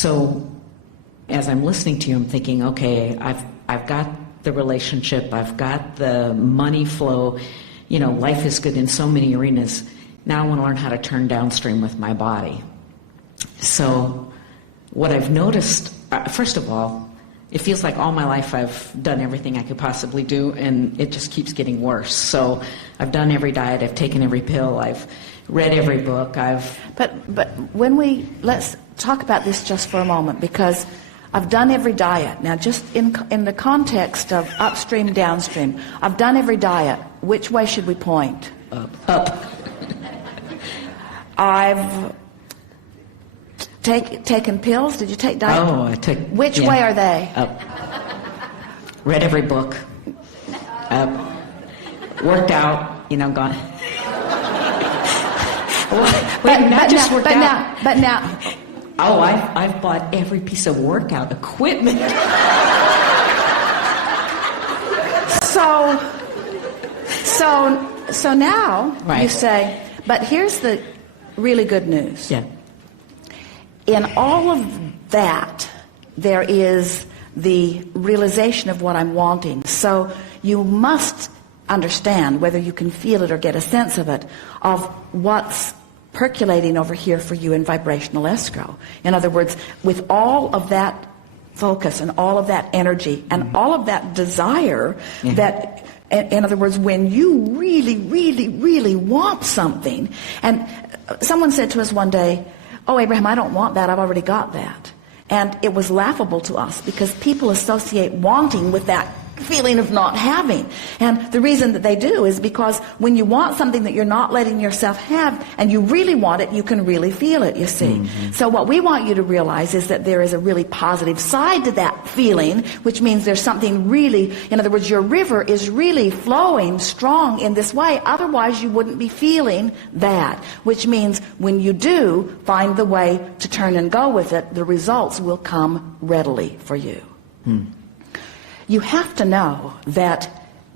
So as I'm listening to you, I'm thinking, okay, I've got the relationship, I've got the money flow, life is good in so many arenas. Now I want to learn how to turn downstream with my body. So what I've noticed, first of all, it feels like all my life I've done everything I could possibly do, and it just keeps getting worse. So I've done every diet, I've taken every pill, I've read every book, But let's talk about this just for a moment, because I've done every diet. Now, just in the context of upstream, downstream, I've done every diet. Which way should we point? Up. I've taken pills. Did you take diet? Oh, I took. Which way are they? Up. Read every book. Up. Worked out. Gone. But now. Oh, I've bought every piece of workout equipment. So now right. You say, but here's the really good news. Yeah. In all of that, there is the realization of what I'm wanting. So you must understand, whether you can feel it or get a sense of it, of what's percolating over here for you in vibrational escrow. In other words, with all of that focus and all of that energy and all of that desire, that, in other words, when you really, really, really want something, and someone said to us one day, "Oh, Abraham, I don't want that, I've already got that." And it was laughable to us because people associate wanting with that feeling of not having. And the reason that they do is because when you want something that you're not letting yourself have and you really want it, you can really feel it, you see. Mm-hmm. So what we want you to realize is that there is a really positive side to that feeling, which means there's something really, in other words, your river is really flowing strong in this way. Otherwise, you wouldn't be feeling that, which means when you do find the way to turn and go with it, the results will come readily for you. You have to know that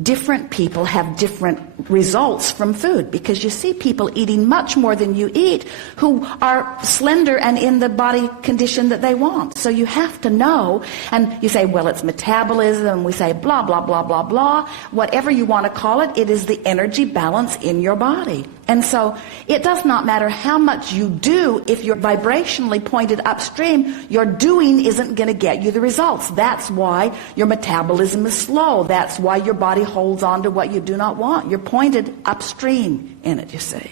different people have different results from food, because you see people eating much more than you eat who are slender and in the body condition that they want. So you have to know, and you say, well, it's metabolism, and we say blah, blah, blah, blah, blah. Whatever you want to call it, it is the energy balance in your body. And so it does not matter how much you do. If you're vibrationally pointed upstream, your doing isn't going to get you the results. That's why your metabolism is slow. That's why your body holds on to what you do not want. You're pointed upstream in it, you see.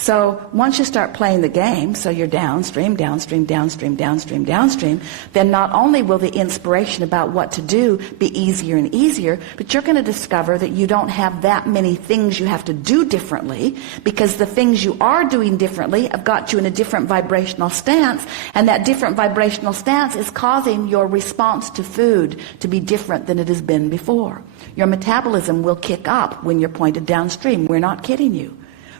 So once you start playing the game, so you're downstream, downstream, downstream, downstream, downstream, then not only will the inspiration about what to do be easier and easier, but you're going to discover that you don't have that many things you have to do differently, because the things you are doing differently have got you in a different vibrational stance, and that different vibrational stance is causing your response to food to be different than it has been before. Your metabolism will kick up when you're pointed downstream. We're not kidding you.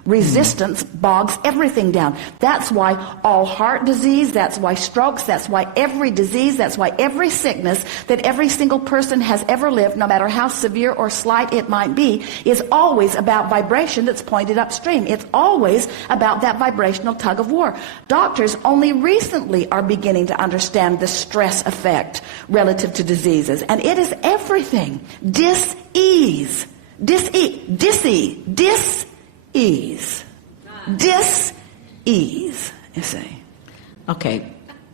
Resistance bogs everything down. That's why all heart disease, that's why strokes, that's why every disease, that's why every sickness that every single person has ever lived, no matter how severe or slight it might be, is always about vibration that's pointed upstream. It's always about that vibrational tug of war. Doctors only recently are beginning to understand the stress effect relative to diseases. And it is everything. Dis-ease, you see. Okay,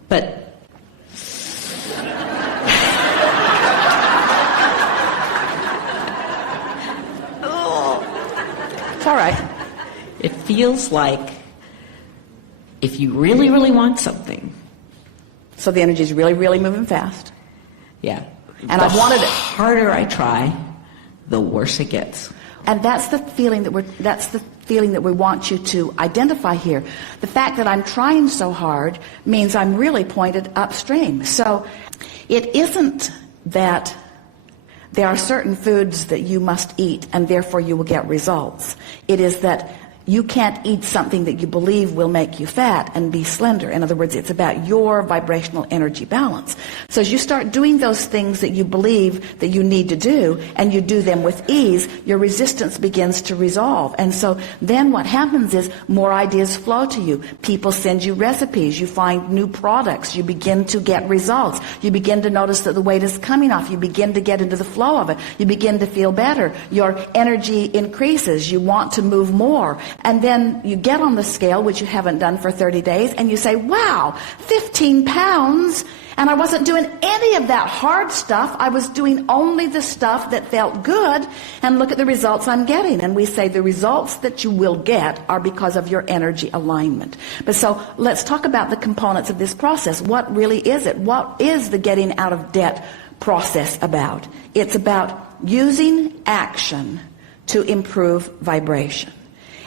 but it's all right. It feels like if you really, really want something. So the energy is really, really moving fast. Yeah. And I've wanted it. The harder I try, the worse it gets. And that's the feeling that we want you to identify here. The fact that I'm trying so hard means I'm really pointed upstream. So it isn't that there are certain foods that you must eat and therefore you will get results. It is that You can't eat something that you believe will make you fat and be slender. In other words, it's about your vibrational energy balance. So as you start doing those things that you believe that you need to do, and you do them with ease, your resistance begins to resolve. And so then what happens is more ideas flow to you. People send you recipes. You find new products. You begin to get results. You begin to notice that the weight is coming off. You begin to get into the flow of it. You begin to feel better. Your energy increases. You want to move more. And then you get on the scale, which you haven't done for 30 days, and you say, wow, 15 pounds, and I wasn't doing any of that hard stuff. I was doing only the stuff that felt good, and look at the results I'm getting. And we say the results that you will get are because of your energy alignment. But so let's talk about the components of this process. What really is it? What is the getting out of debt process about? It's about using action to improve vibration.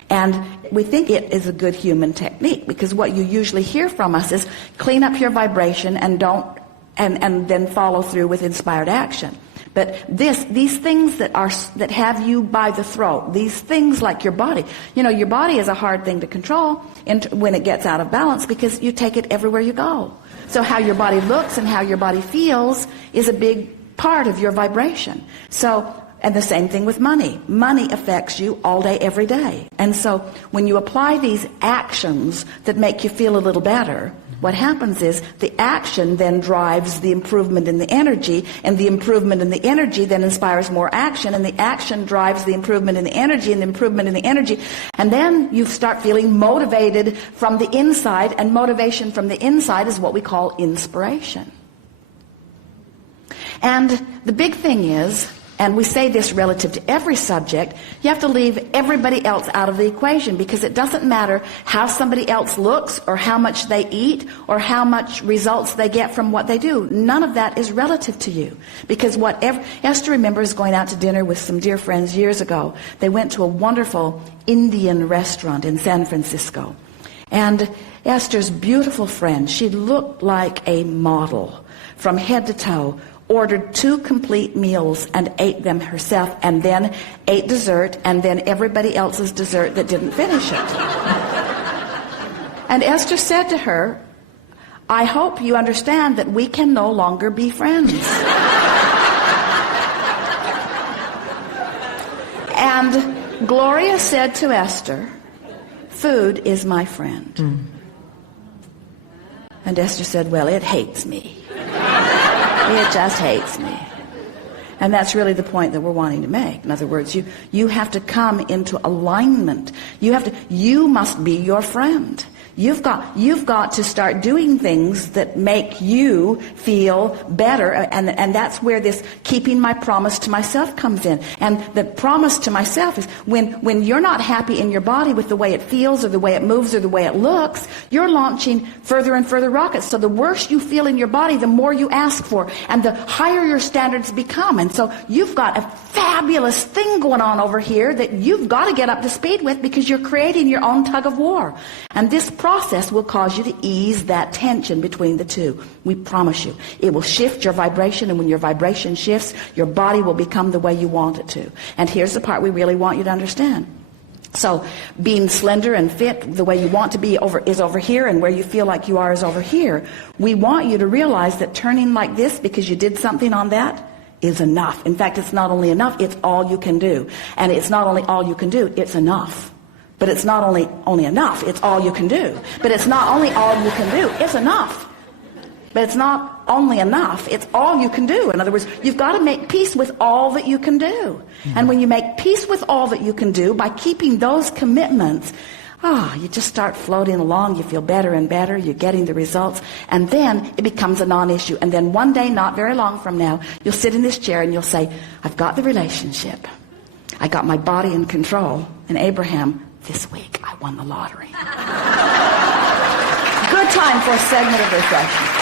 And we think it is a good human technique, because what you usually hear from us is clean up your vibration and then follow through with inspired action. But these things that have you by the throat, these things like your body, your body is a hard thing to control when it gets out of balance, because you take it everywhere you go. So how your body looks and how your body feels is a big part of your vibration. And the same thing with money. Money affects you all day, every day. And so when you apply these actions that make you feel a little better, what happens is the action then drives the improvement in the energy, and the improvement in the energy then inspires more action, and the action drives the improvement in the energy, and the improvement in the energy. And then you start feeling motivated from the inside, and motivation from the inside is what we call inspiration. And the big thing is, and we say this relative to every subject, you have to leave everybody else out of the equation, because it doesn't matter how somebody else looks or how much they eat or how much results they get from what they do. None of that is relative to you, because Esther remembers going out to dinner with some dear friends years ago. They went to a wonderful Indian restaurant in San Francisco. And Esther's beautiful friend, she looked like a model from head to toe, ordered 2 complete meals and ate them herself, and then ate dessert, and then everybody else's dessert that didn't finish it. And Esther said to her, I hope you understand that we can no longer be friends. And Gloria said to Esther, food is my friend. And Esther said, well, it hates me. It just hates me. And that's really the point that we're wanting to make. In other words, you have to come into alignment. You must be your friend. You've got to start doing things that make you feel better, and that's where this keeping my promise to myself comes in. And the promise to myself is when you're not happy in your body with the way it feels or the way it moves or the way it looks, you're launching further and further rockets. So the worse you feel in your body, the more you ask for, and the higher your standards become. And so you've got a fabulous thing going on over here that you've got to get up to speed with, because you're creating your own tug of war. And this process will cause you to ease that tension between the two. We promise you. It will shift your vibration, and when your vibration shifts, your body will become the way you want it to. And here's the part we really want you to understand. So being slender and fit the way you want to be is over here, and where you feel like you are is over here. We want you to realize that turning like this because you did something on that is enough. In fact, it's not only enough, it's all you can do. And it's not only all you can do, it's enough. But it's not only enough, it's all you can do. But it's not only all you can do, it's enough. But it's not only enough, it's all you can do. In other words, you've got to make peace with all that you can do. And when you make peace with all that you can do, by keeping those commitments, you just start floating along, you feel better and better, you're getting the results, and then it becomes a non-issue. And then one day, not very long from now, you'll sit in this chair and you'll say, I've got the relationship. I got my body in control. And Abraham, this week I won the lottery. Good time for a segment of refreshment.